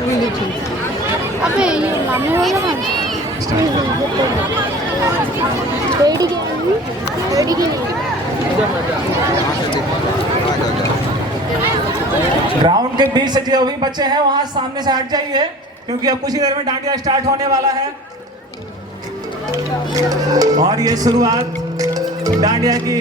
अबे ये मामे हो गया ग्राउंड के बीच से जो भी बच्चे हैं वहां सामने से हट जाइए, क्योंकि अब कुछ ही देर में डांडिया स्टार्ट होने वाला है। और ये शुरुआत डांडिया की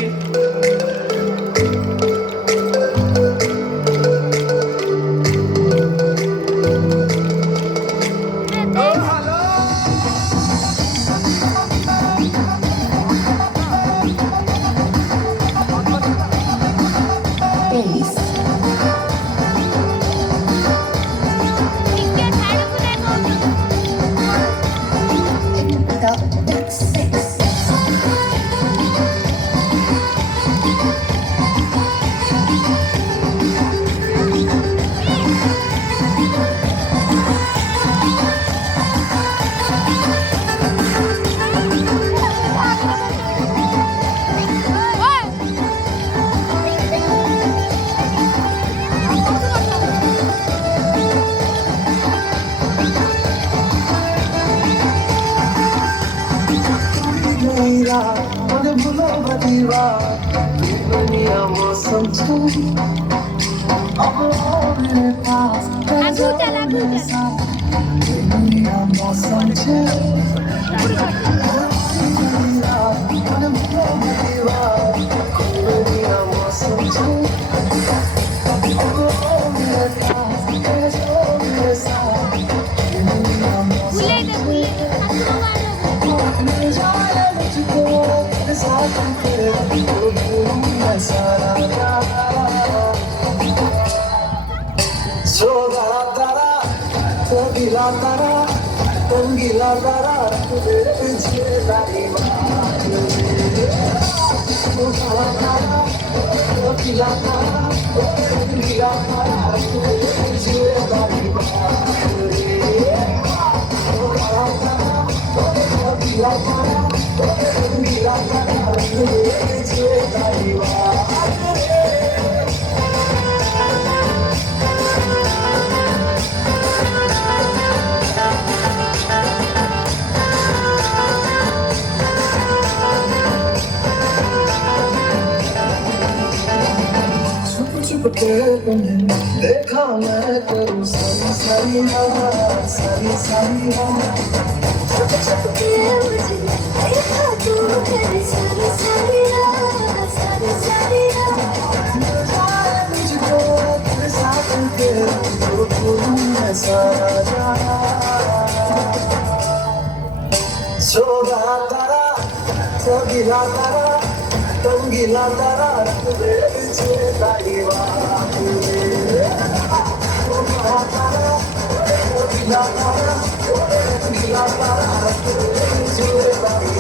देखा मैं करूँ सारी सारी सारी सारी देखा तू तेरी सारी सारी सारी मुझको तेरे साथ के तो भूलूं मैं सारा सोगा तारा तो गिला तारा तुम गिला तारा तुझे पीछे तारीवा गिला तारा गिला तारा तुझे पीछे तारीवा